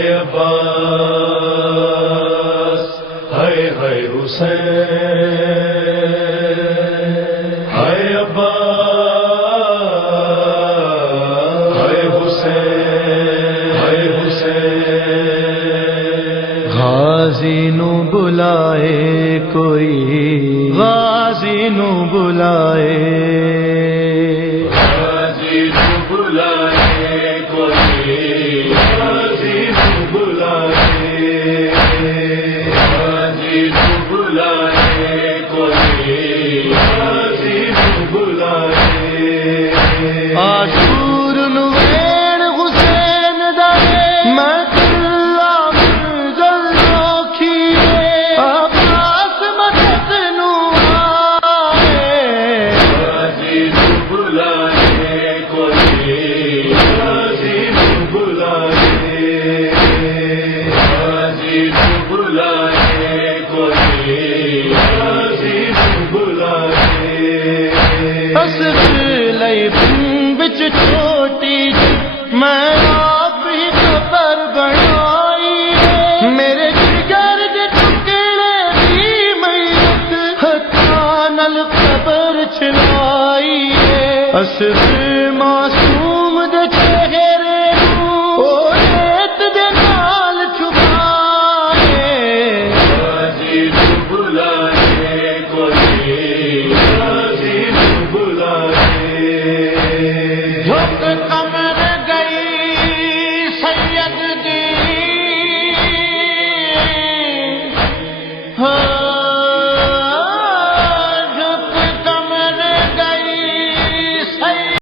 ہائے عباس، ہائے ہائے حسین، ہائے عباس، ہائے حسین، ہائے حسین۔ غازی نو بلائے کوئی، غازی نو بلائے، غازی نو بلائے کوئی، غازی نو بلائے، غازی نو بلائے کوئی، غازی نو بلائے۔ عاشور نو وین حسین دے میں چھوٹی میں آپ ہی خبر بنائی، میرے جگر دے ٹکڑے بھی میت ہتھاں نال خبر چھلائی، اصل معصوم دے چہرے او ریت دے نال چھپائے، غازی نو بلائے کوئی، غازی نو بلائے۔